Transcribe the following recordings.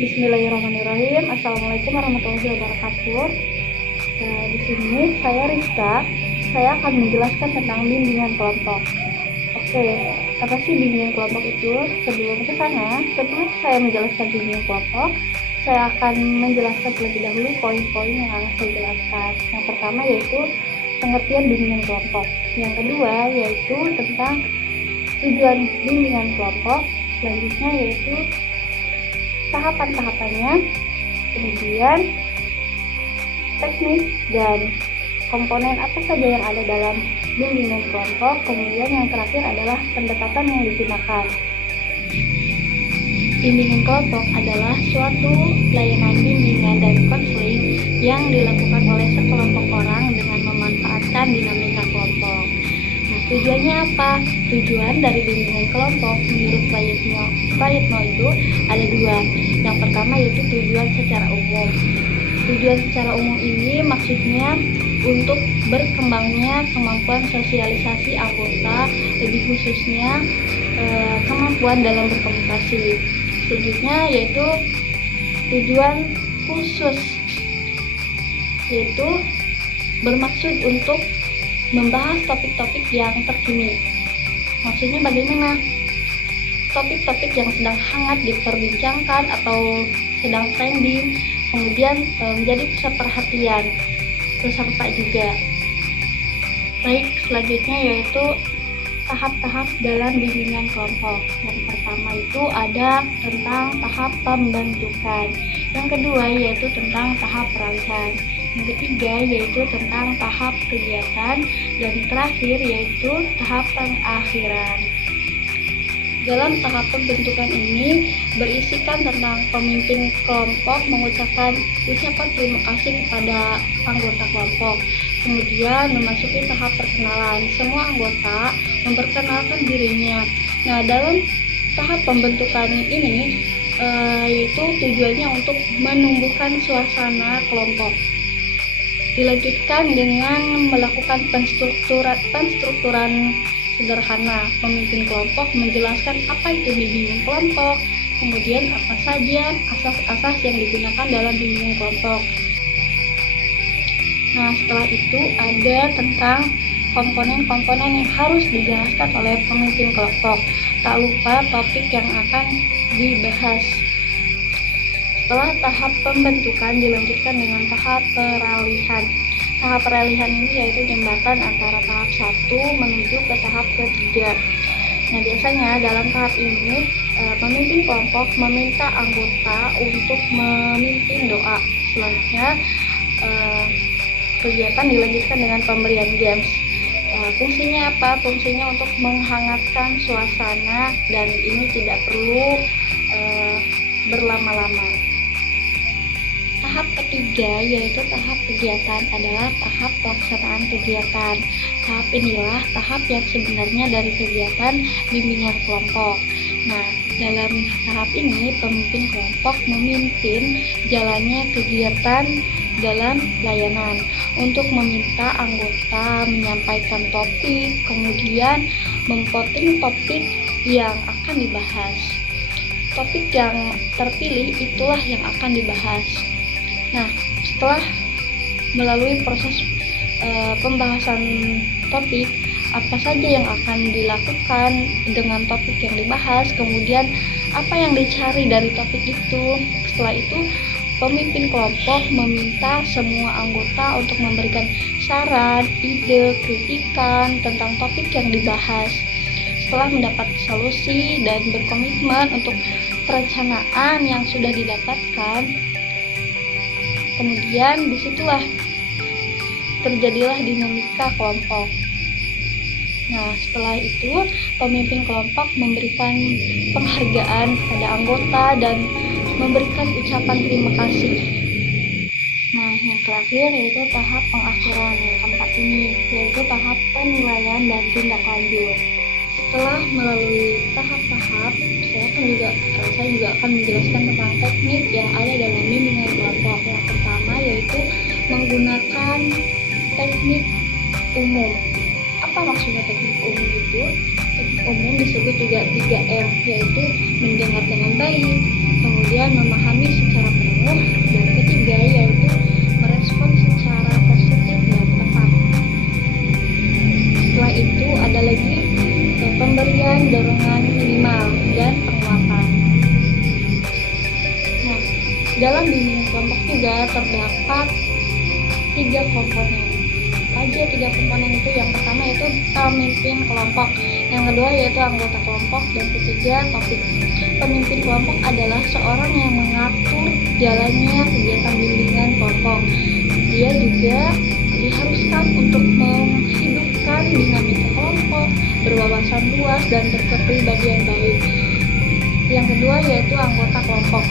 Bismillahirrahmanirrahim. Assalamualaikum warahmatullahi wabarakatuh. Di sini saya Rizka. Saya akan menjelaskan tentang bimbingan kelompok. Oke, apa sih bimbingan kelompok itu? Sebelum saya menjelaskan bimbingan kelompok, saya akan menjelaskan terlebih dahulu poin-poin yang akan saya jelaskan. Yang pertama yaitu pengertian bimbingan kelompok. Yang kedua yaitu tentang tujuan bimbingan kelompok. Selanjutnya yaitu tahapan-tahapannya, kemudian teknis dan komponen apa saja yang ada dalam bimbingan kelompok, kemudian yang terakhir adalah pendekatan yang digunakan. Bimbingan kelompok adalah suatu layanan bimbingan dan konseling yang dilakukan oleh sekelompok orang dengan memanfaatkan dinamika kelompok. Nah, tujuannya apa? Tujuan dari bimbingan kelompok menurut Prayitno itu ada dua. Yang pertama yaitu tujuan secara umum. Tujuan secara umum ini maksudnya untuk berkembangnya kemampuan sosialisasi anggota, lebih khususnya kemampuan dalam berkomunikasi. Selanjutnya yaitu tujuan khusus, yaitu bermaksud untuk membahas topik-topik yang terkini. Maksudnya bagaimana? Topik-topik yang sedang hangat diperbincangkan atau sedang trending, kemudian menjadi pusat perhatian peserta juga. Baik, selanjutnya yaitu tahap-tahap dalam bimbingan kelompok. Yang pertama itu ada tentang tahap pembentukan. Yang kedua yaitu tentang tahap peralihan. Yang ketiga yaitu tentang tahap kegiatan, dan terakhir yaitu tahap pengakhiran. Dalam tahap pembentukan ini berisikan tentang pemimpin kelompok mengucapkan ucapan terima kasih kepada anggota kelompok. Kemudian memasuki tahap perkenalan. Semua anggota memperkenalkan dirinya. Nah, dalam tahap pembentukan ini yaitu tujuannya untuk menumbuhkan suasana kelompok. Dilanjutkan dengan melakukan penstrukturan sederhana. Pemimpin kelompok menjelaskan apa itu bimbingan kelompok, kemudian apa saja asas-asas yang digunakan dalam bimbingan kelompok. Nah, setelah itu ada tentang komponen-komponen yang harus dijelaskan oleh pemimpin kelompok. Tak lupa topik yang akan dibahas. Setelah tahap pembentukan dilanjutkan dengan tahap peralihan. Tahap peralihan ini yaitu jembatan antara tahap 1 menuju ke tahap ketiga. Nah, biasanya dalam tahap ini pemimpin kelompok meminta anggota untuk memimpin doa. Selanjutnya kegiatan dilanjutkan dengan pemberian games. Fungsinya apa? Fungsinya untuk menghangatkan suasana, dan ini tidak perlu berlama-lama. Tahap ketiga yaitu tahap kegiatan adalah tahap pelaksanaan kegiatan. Tahap inilah tahap yang sebenarnya dari kegiatan bimbingan kelompok. Nah, dalam tahap ini pemimpin kelompok memimpin jalannya kegiatan dalam layanan untuk meminta anggota menyampaikan topik, kemudian memvoting topik yang akan dibahas. Topik yang terpilih itulah yang akan dibahas. Nah, setelah melalui proses pembahasan topik, apa saja yang akan dilakukan dengan topik yang dibahas, kemudian apa yang dicari dari topik itu. Setelah itu, pemimpin kelompok meminta semua anggota untuk memberikan saran, ide, kritikan tentang topik yang dibahas. Setelah mendapat solusi dan berkomitmen untuk perencanaan yang sudah didapatkan, kemudian disitulah terjadilah dinamika kelompok. Nah, setelah itu pemimpin kelompok memberikan penghargaan pada anggota dan memberikan ucapan terima kasih. Nah, yang terakhir yaitu tahap pengakhiran. Yang keempat ini yaitu tahap penilaian dan tindak lanjut. Setelah melalui tahap-tahap, saya juga akan menjelaskan tentang teknik yang ada dalam bimbingan kelompok. Yang pertama yaitu menggunakan teknik umum. Apa Apa maksudnya teknik umum itu? Teknik umum disebut juga 3M, yaitu mendengar dengan baik, kemudian memahami secara penuh, dan ketiga yaitu merespon secara positif dan tepat. Setelah itu ada lagi pemberian dorongan minimal dan penguatan. Nah, dalam bimbingan kelompok juga terdapat 3 komponen. Aja 3 komponen itu, yang pertama yaitu pemimpin kelompok, yang kedua yaitu anggota kelompok, dan ketiga topik. Pemimpin kelompok adalah seorang yang mengatur jalannya kegiatan bimbingan kelompok. Dia juga diharuskan untuk menghidupkan dinamika kelompok, berwawasan luas, dan berkepribadian baik. Yang kedua yaitu anggota kelompok,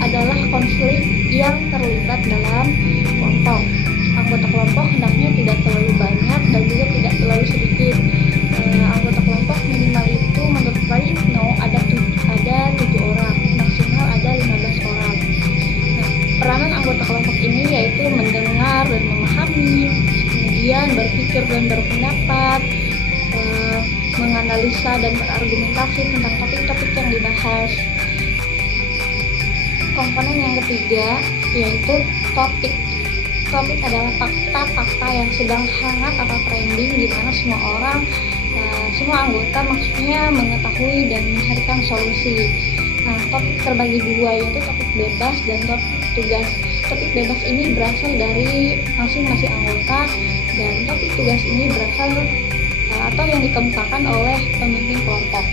adalah konflik yang terlibat dalam kelompok. Anggota kelompok hendaknya tidak terlalu banyak dan juga tidak terlalu sedikit. Anggota kelompok minimal itu menurut Praitno ada 7 orang, maksimal ada 15 orang. Nah, peranan anggota kelompok ini yaitu mendengar dan memahami, kemudian berpikir dan berpendapat, menganalisa dan berargumentasi tentang topik-topik yang dibahas. Komponen yang ketiga yaitu topik. Topik adalah fakta-fakta yang sedang hangat atau trending, di mana semua anggota maksudnya mengetahui dan mencarikan solusi. Nah, topik terbagi 2 yaitu topik bebas dan topik tugas. Topik bebas ini berasal dari masing-masing anggota, dan topik tugas ini berasal atau yang dikemukakan oleh pemimpin kelompok.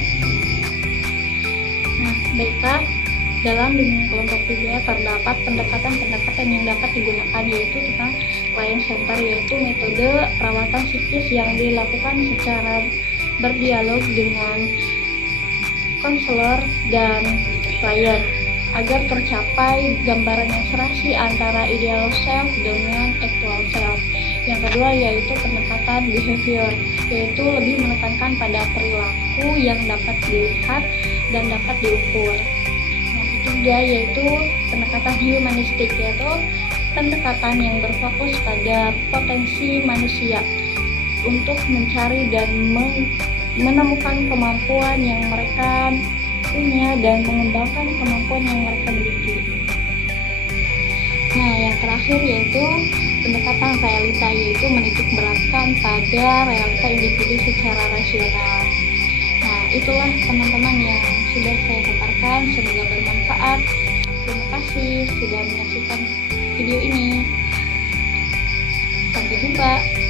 Nah, baiklah, dalam bimbingan kelompok juga terdapat pendekatan-pendekatan yang dapat digunakan, yaitu tentang client center, yaitu metode perawatan psikis yang dilakukan secara berdialog dengan konselor dan klien agar tercapai gambaran yang serasi antara ideal self dengan actual self. Yang kedua yaitu pendekatan behavior, yaitu lebih menekankan pada perilaku yang dapat dilihat dan dapat diukur. Yang ketiga yaitu pendekatan humanistik, yaitu pendekatan yang berfokus pada potensi manusia untuk mencari dan menemukan kemampuan yang mereka punya dan mengembangkan kemampuan yang mereka miliki. Nah, yang terakhir yaitu pendekatan realita, yaitu menitik beratkan pada realita individu secara rasional. Nah, itulah teman-teman yang sudah saya paparkan, semoga bermanfaat. Terima kasih sudah menyaksikan video ini. Sampai jumpa.